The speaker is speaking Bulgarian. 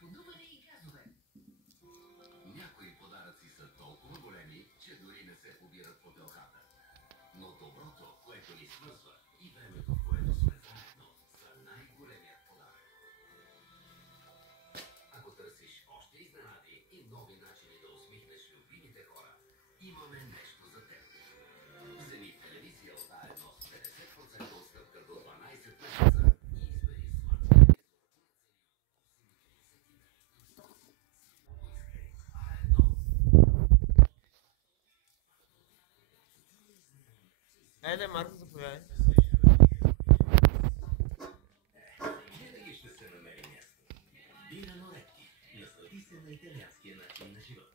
подуване и газове. Някои подаръци са толкова големи, че дори не се побират по телхата. Но доброто, което ни свързва, и времето, в което сме заедно, са най-големият подарък. Ако търсиш още изненади и нови начини да усмихнеш любимите хора, имаме нещо за теб. Вземи телевизия от А1 с 50% отстъпка до 12 месеца и избери смарт телевизор. Айде, Марко, заповядай. Винаги ще се намери място. Динано Редки. Наслади се на италианския начин на живот.